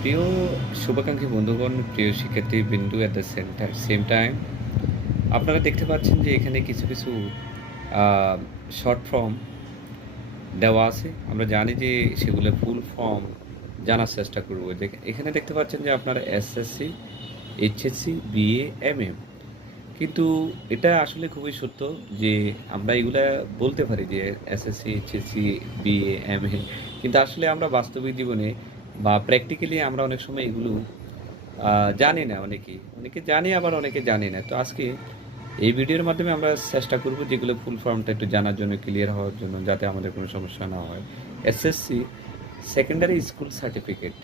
প্রিয় শুভাকাঙ্ক্ষী বন্ধুগণ, প্রিয় শিক্ষার্থীবৃন্দু এট দ্য সেম টাইম আপনারা দেখতে পাচ্ছেন যে এখানে কিছু আ শর্ট ফর্ম দেওয়া আছে। আমরা জানি যে সেগুলোর ফুল ফর্ম জানার চেষ্টা করব। এখানে দেখতে পাচ্ছেন যে আপনারা এসএসসি, এইচএসসি, বিএ, এমএ। কিন্তু এটা আসলে খুবই সত্য যে আমরা এগুলা বলতে পারি যে এসএসসি, এইচএসসি, বিএ, এমএ, কিন্তু আসলে আমরা বাস্তবিক জীবনে বা প্র্যাকটিক্যালি আমরা অনেক সময় এগুলো জানি না অনেকেই। অনেকে জানে আবার অনেকে জানে না। তো আজকে এই ভিডিওর মাধ্যমে আমরা চেষ্টা করব যেগুলো ফুল ফর্মটা একটু জানার জন্য, ক্লিয়ার হওয়ার জন্য, যাতে আমাদের কোনো সমস্যা না হয়। SSC secondary school certificate,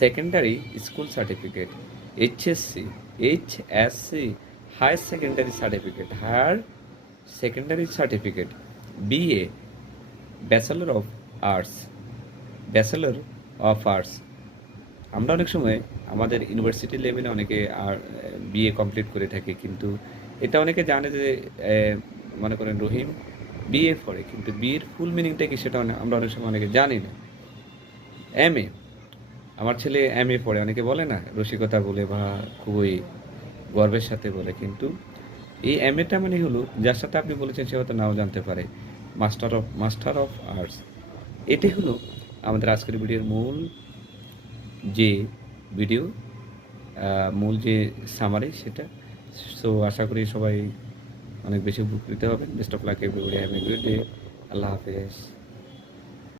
secondary school certificate. HSC, HSC higher secondary certificate, higher secondary certificate. BA bachelor of arts, bachelor of arts. আমরা অনেক সময় আমাদের ইউনিভার্সিটি লেভেলে অনেকে আর বিএ কমপ্লিট করে থাকি, কিন্তু এটা অনেকে জানে যে মনে করেন রহিম বিএ পড়ে, কিন্তু বিএর ফুল মিনিংটা কি সেটা আমরা অনেক সময় অনেকে জানি না। এমএ, আমার ছেলে এমএ পড়ে, অনেকে বলে না রসিকতা বলে বা খুবই গর্বের সাথে বলে, কিন্তু এই এমএটা মানে হলো যার সাথে আপনি বলেছেন সে হয়তো নাও জানতে পারে, মাস্টার অফ আর্টস। এটাই হলো আমাদের আজকের ভিডিওর মূল যে ভিডিও, মূল যে সামারি সেটা। সো আশা করি সবাই অনেক বেশি উপকৃত হবেন। Best of luck everybody, have a good day. আল্লাহ হাফেজ।